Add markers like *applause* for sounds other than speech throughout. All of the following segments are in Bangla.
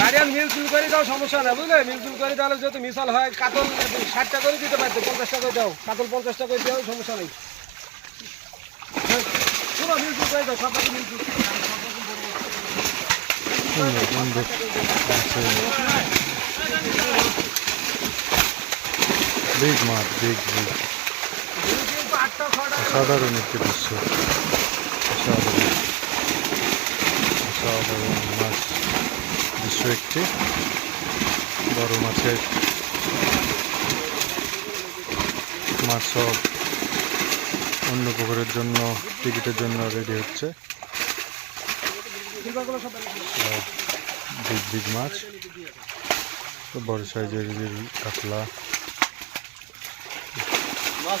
গাড়িয়ান মিলজুল করে দাও সমস্যা না বুঝলে? মিলজুল করে তাহলে যেহেতু মিশাল হয় কাতল ষাটটা করে দিতে পারতো পঞ্চাশটা করে দাও। কাতল পঞ্চাশটা করে দাও সমস্যা নেই। পুরো মিলজুল করে দাও সব বিগ মাছ বিগ বিগ অসাধারণ একটি দৃশ্য। অসাধারণ। অসাধারণ মাছ দৃশ্য একটি বড় মাছের মাছ সব অন্য পুকুরের জন্য, টিকিটের জন্য রেডি হচ্ছে। বিগ বিগ মাছ। বড় সাইজের কাতলা। মাছ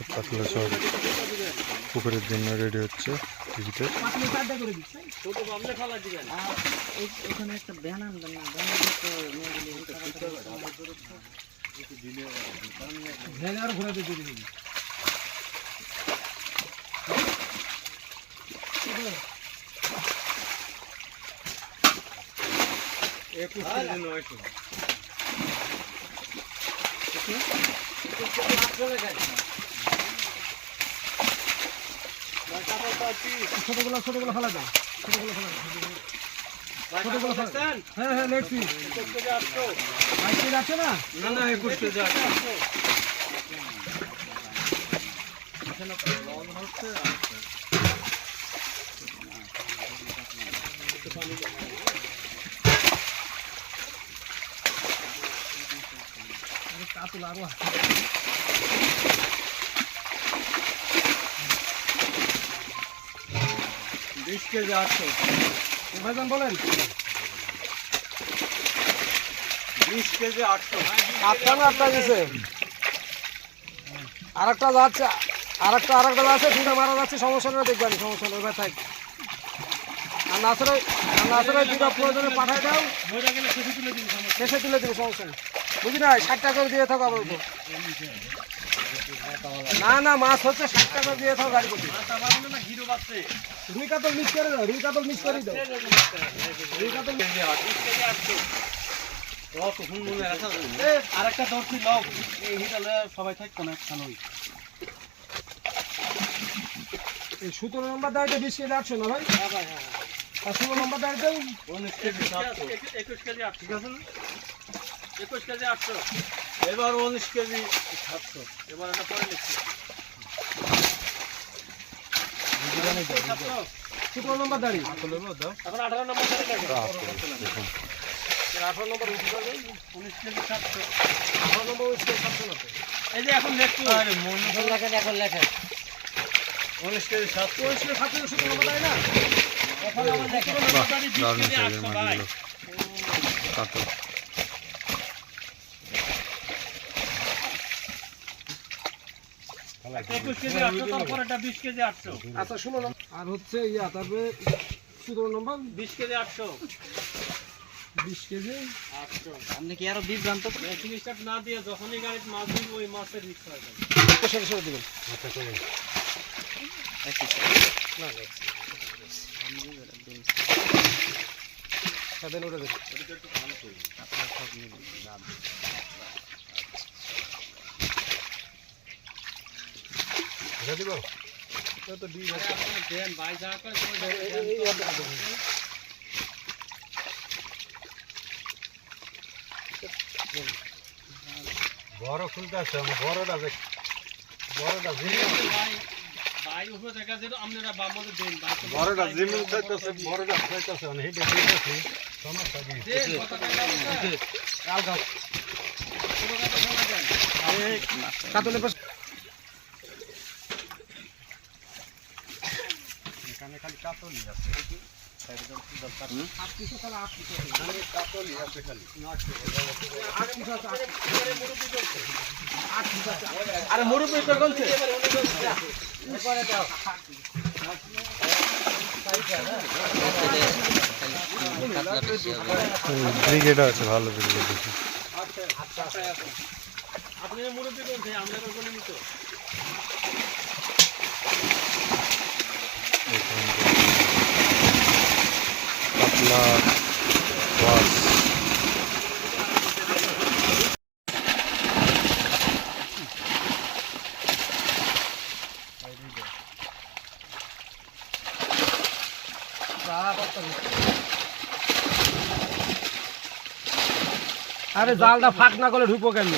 এসব কাতলা সব পুকুরের জন্য রেডি হচ্ছে এখানে একটা ব্যান আনবেন না ব্যান ভেঙার ঘুরে দিয়ে দিবি একুশ কেজি নয়শো ছোটগুলো ছোটগুলো ফেলা দাও ছোটগুলো ফেলা ছোটগুলো হ্যাঁ হ্যাঁ লেখছি আছে না না না কেজি কাতুল আরও বিশ কেজি আটশো ভাইজান বলেন। বিশ কেজি আটশো আটটা না আটটা গেছে। আর একটা যাচ্ছে আর একটা আর একটা যাচ্ছে দুটা মারা যাচ্ছে সমস্যা নেই দেখবেন সমস্যা নেই এবার থাক। আর নাচরে আর নাচরে দুটা প্রয়োজনে পাঠাই দাও। শেষে তুলে দিবি সমস্যা নেই। বুঝি না ষাট টাকা করে দিয়ে থাকো আবার না না মাছ হচ্ছে ষাট টাকা দিয়ে থাকো গাড়ি করতে রুই কাতল মিস করে দাও রুই কাতল মিস করে দাও রুই কাতল আরেকটা দর্শি লোক এই হিটালে সবাই থাকতো না খানোই এই সতেরো নম্বর দাঁড়িয়ে বিশ কেজি আটশো না ভাই? আর ষোলো নম্বর দাঁড়িয়ে একুশ কেজি আটশো। ঠিক আছে না? একুশ কেজি আটশো। এবার উনিশ কেজি সাতশো। এবার এটা পরে লিখছি। সতেরো নম্বর দাঁড়িয়ে এখন আঠারো নম্বর আঠারো নম্বর উনিশ কেজি সাতশো। আঠারো নম্বর সাতশো এই যে এখন দেখছি। এখন লেখেন এখন লেখেন উনিশ কেজি সাতশো। উনিশ কেজি সাতশো সতেরো নম্বর দাঁড়িয়ে না? এখন বিশ কেজি আটশো ভাই মাছগুলো কাতল একুশ কেজি আটশো তারপর এটা বিশ কেজি আটশো আচ্ছা নম্বর আর হচ্ছে ইয়া তারপরে সতেরো নম্বর? বিশ কেজি আটশো। বিশ কেজি আটশো আপনি কি আরও এই জিনিসটা না দিয়ে যখনই গাড়িতে মাছ দিব ওই মাছের রিক্স হয়ে যাবে। সরে সরে দেবেন। দেন ওটা তো আছে। দেন ভাই যা করে। বড় খুলতে আসছে বড়টা বড়টা ভাই ভাই উপরে দেখা যায় আপনারা বামতে দেন ভাই বড়টা জিমিন চাইতেছে বড়টা চাইতেছে হিটে দিতেছি সমস্যা কি দেন কত টাকা আছে কাল গাও ছোট কাটা ফেলা দেন কাতলের পাশে কাতলি আছে আট পিসও তাহলে আট পিস খালি কাতলি আছে খালি আট পিস আছে আট পিস আছে আরে বলছে ব্রিগেড আছে ভালো ব্রিগেড আছে। আপনি মুরব্বী আমরা নিত পাতলা ওয়াশ আরে জালটা ফাঁক না করলে ঢুকবো কেন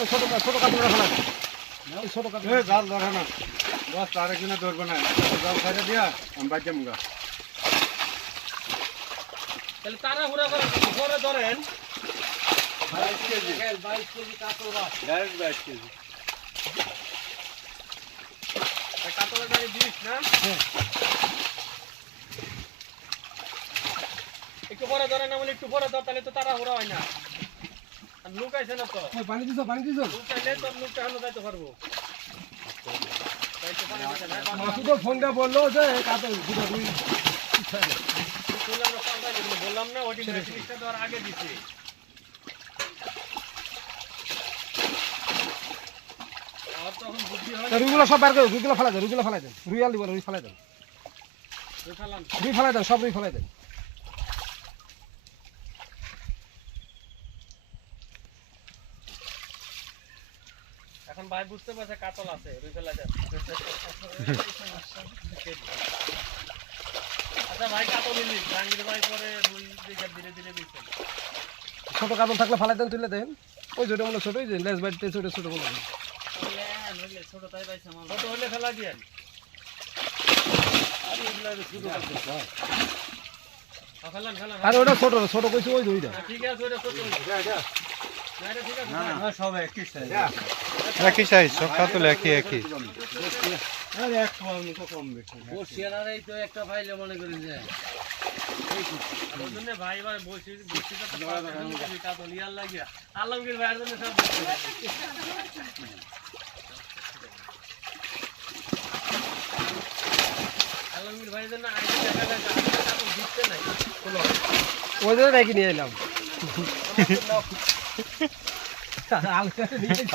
ওই ছোট কা- ছোট কাপড়টা ফেলা দে। ওই ছোট কাপড় জাল ধরে না। বস আরেকজনে ধরবে না। জাল খাইতে দিয়া আমি বাজ্যে মুগা। তাহলে তারা হুরা করে ধরেন। বাইশ কেজি। বাইশ কেজি কাতল মাছ ডাইরেক্ট বাইশ কেজি। কাতলের বিষ না? একটু পরে ধরে না বলে একটু পরে ধর তাহলে তো তারা হুরা হয় না। আর না তো পানি দিছো পানি দিছো? লুক চাইলে তোর যাইতে পারব তাই তো পানি দিতে না মাসু তো ফোন দিয়ে বলল যে দুটো দুই। বললাম না ওটি আগে দিছি। রুইগুলো সব বার করে রুইগুলো ফেলাই দেন রুইগুলো ফেলাই দেন রুই আল দিব রুই ফেলাই দেন রুই ফেলাই দেন সব রুই ফেলাই দেন ভাই বুঝতে পারছে কাতল আছে রুই আচ্ছা ভাই কাতল ইলিশ জাহাঙ্গীর ভাই পরে রুই ধীরে ধীরে দিচ্ছেন ছোট কাতল থাকলে ফেলাই দেন তুলে দেন। ওই ছোটো মনে ছোটোই যে লেস বাড়িতে ছোটো ছোটো মনে ছোট তাই পাইছে আমার ছোট হলে ফেলা দিয়ে? আর ওটা ছোট ছোট কইছে ওই দুইটা ঠিক আছে ওটা ছোট। না। সব একই সাইজ সব কাতল একই একই মনে আলমগীর ভাইয়ের জন্য সব আলমগীর ভাইয়ের জন্য ওই জন্য নিয়ে এলাম *laughs*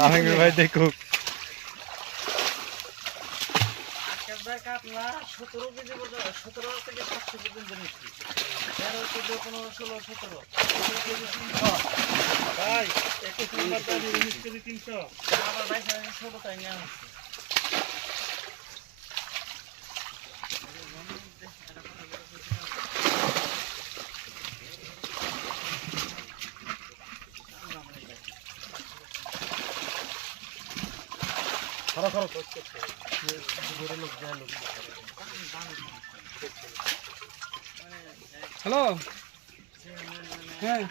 আলমগীর ভাই দেখুক। সতেরো কেজি সতেরো থেকে সাতশো পর্যন্ত নিচ্ছি। তেরো চোদ্দ পনেরো, ষোলো, সতেরো। কেজি, তিনশো। ভাই, একুশ তিনশো। আবার বাইশ ষোলো তাই নেওয়া হচ্ছে হ্যালো? হ্যাঁ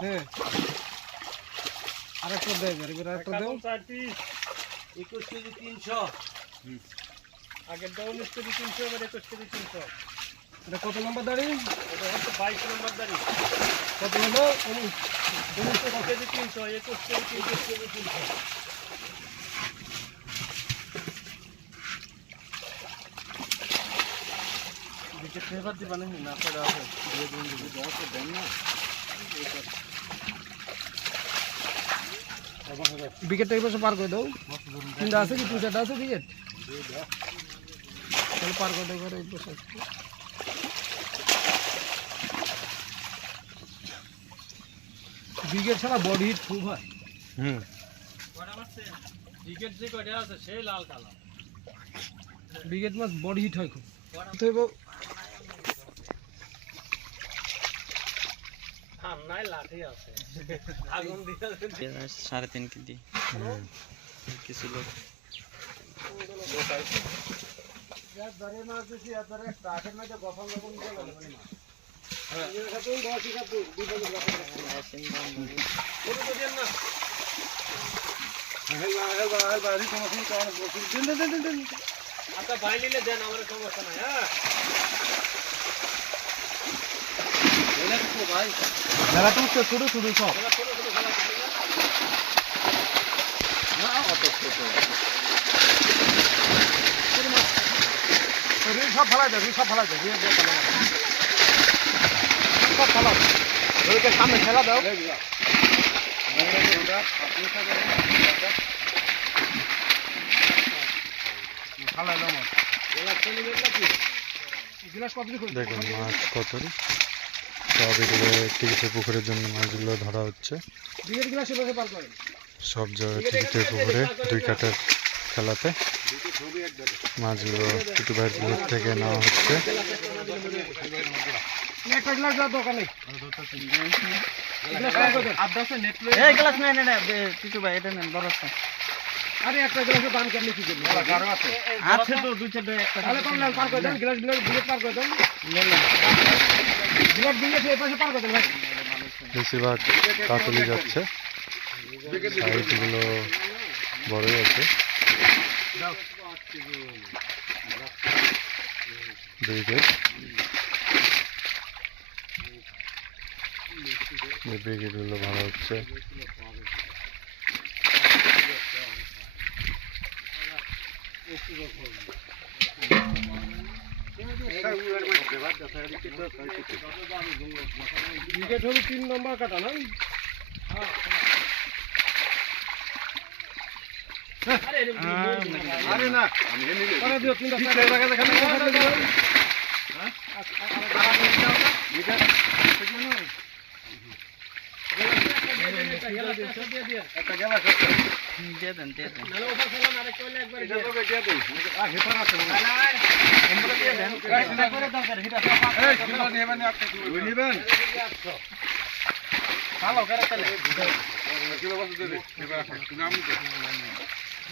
হ্যাঁ আরেকটা দে এবার এবার আরেকটা দেও। কাতল চার পিস একুশ কেজি তিনশো। আগেরটা উনিশ কেজি তিনশো এবার একুশ কেজি তিনশো। এটা কত নম্বর দাঁড়ি? এটা হচ্ছে বাইশ নম্বর দাঁড়ি। কত হলো উনিশ। উনিশ কেজি তিনশো একুশ কেজি তিনশো। কেজি তিনশো ফেভার দিবা নাকি? না করে আছে। দিয়ে দিন যদি দাও তো দেন না। এই পার করে দাও। তিনটা আছে কি? তিন চারটা আছে উইকেট তাহলে পার করে ঘরে এই পাশে উইকেট ছাড়া বডি হিট খুব হয়। হুম। কটা মারছে উইকেট যে কটা আছে সেই লাল কালার উইকেট মাছ বডি হিট হয় খুব। আছে। দিয়ে সাড়ে তিন কেজি। হুম। কিছু লোক। আচ্ছা বাইলিলে দেন আমার সমস্যা নাই হ্যাঁ। মেলা তো ছোট ছোট সব। রিল সব ফেলাই দাও রিল সব ফেলাই দিয়ে ফেলাই সব ফেলাও। রোলকে সামনে ফেলা দাও। মাছ। কত সব এগুলো টিকিটের পুকুরের জন্য মাছগুলো ধরা হচ্ছে। সব জায়গায় টিকিটের পুকুরে দুই কাটার খেলাতে মাছগুলো টিটু ভাইয়ের পুকুর থেকে নেওয়া হচ্ছে। একটা গ্লাস দাও দোকানে। গ্লাস কত দেন? এই গ্লাস নাই না কিছু ভাই এটা নেন বড় আছে আরে একটা গ্লাসের দাম কেমনি কি করবি? আছে। তো দুই চারটে একটা তাহলে কম নেন পার করে দেন গ্লাস গ্লাস বিলেট পার করে দেন। বিলেট বিলেট এই পাশে পার করে দেন ভাই। বেশিরভাগ কাতলি যাচ্ছে। সাইজগুলো বড়ই আছে। ব্রিগেডগুলো ভালো হচ্ছে বিকেট হলো তিন নম্বর কাটা না আরে না দিই। করে মনে হয়। এই, কিলো বছর দিয়ে দে।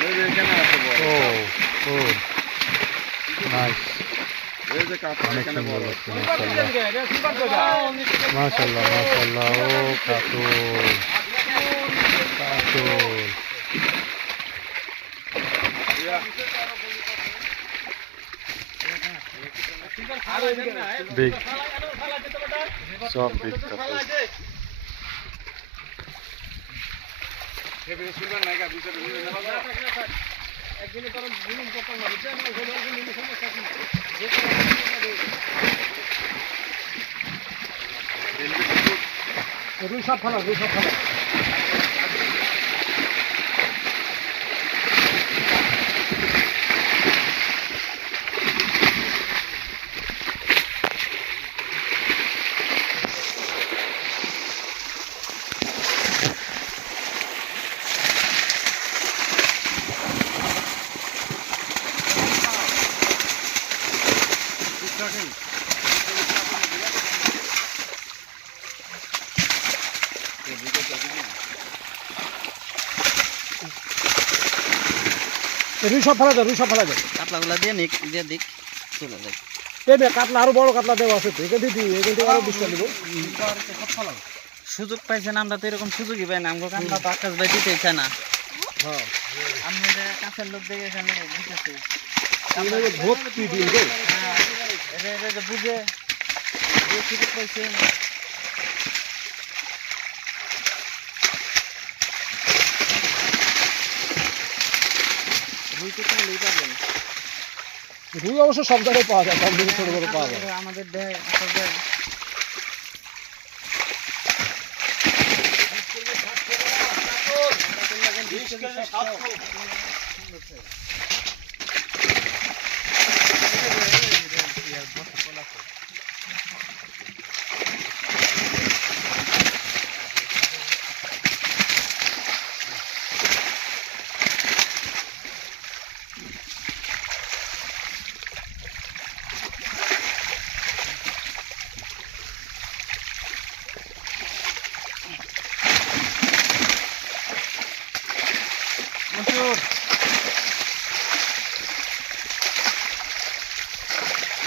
ও ও নাইস মাশাল্লাহ মাশাল্লাহ ও কাতল কাতল বিগ সব বিগ নাইকা বিচারে নিয়ে নেবা না? রুই সব ফেলা রুই সব ফেলা রুই সব ফেলা দাও রুই সব ফেলা দাও কাতলাগুলা দিয়ে নিক দিয়ে দিক চলে যাক। এই বে কাতলা আরও বড় কাতলা দেওয়া আছে তো এখান থেকে এখান থেকে আরও বিশটা দিব। সুযোগ পাইছেন আমরা তো এরকম সুযোগই পাই না আমগো কান্না তো আকাশ ভাই দিতেই চায় না। হ্যাঁ। আমাদের কাছের লোক দেখে এখানে দিতেছে। এখানে ভর্তি দিন হ্যাঁ বুঝে যে সুযোগ পাইছেন। রুই অবশ্য সব জায়গায় পাওয়া যায় সব বেশি ছোটো বড়ো পাওয়া যায়। আমাদের দেয়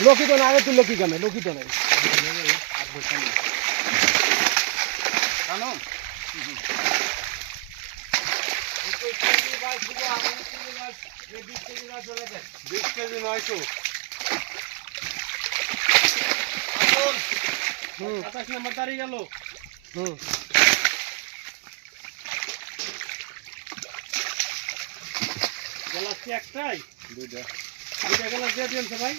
সাতশো লোকিত না আগে তুললো কি কেন লোকিত নাই। বিশ কেজি নয়শো হুম। সাতাশ নম্বর দাঁড়িয়ে গেল। হুম। গ্লাস কি একটাই? দুইটা। দুইটা গ্লাস দিয়ে দিয়েছে ভাই।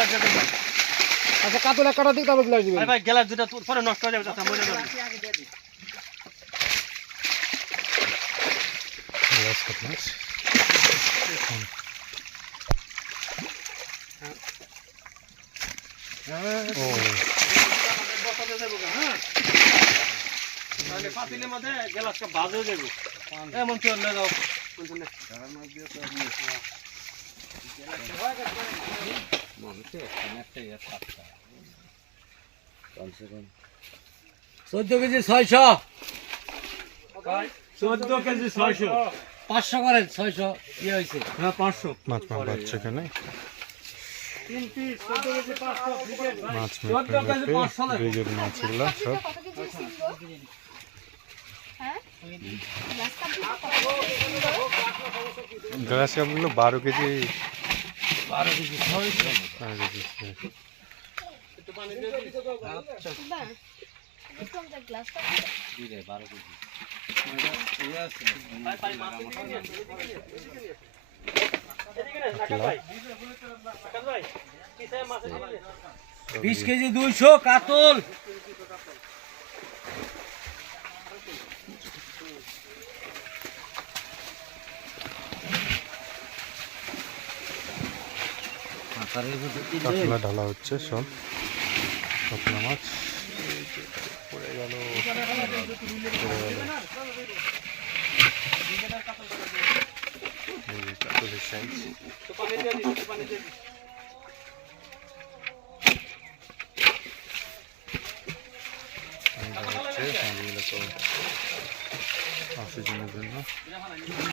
দিয়ে দেন ভাই। আচ্ছা কাতল এক কাটা দিক তারপর গ্লাস দিবেন। ভাই ভাই গ্লাস দুটা পরে নষ্ট হয়ে যাবে তাছাড়া মরে যাবে। গ্লাস কাপ মাছ ও বসাতে দেবো গা, হ্যাঁ তাহলে পাতিলের মধ্যে গ্লাসটা বাজে দেবো এমন কি অন্য যাও কোনটা নে? চোদ্দ কেজি ছয়শো। চোদ্দ কেজি ছয়শো পাঁচশো করেন ছয়শো। ইয়ে হয়েছে হ্যাঁ পাঁচশো। মাছ এখানে তিন পিস চোদ্দ কেজি পাঁচশো ব্রিগেড ভাই মাছ মেপে মেপে ব্রিগেড সব। গ্লাস কাপগুলো বারো কেজি। বারো কেজি। ছয়শো বারো কেজি বারো কেজি। বিশ কেজি দুইশো কাতল। কাতলা ঢালা হচ্ছে সব। কাতলা মাছ। পড়ে গেল। পড়ে গেল এই যে কাতলের সাইজ তো পানি দিয়ে দিন, তো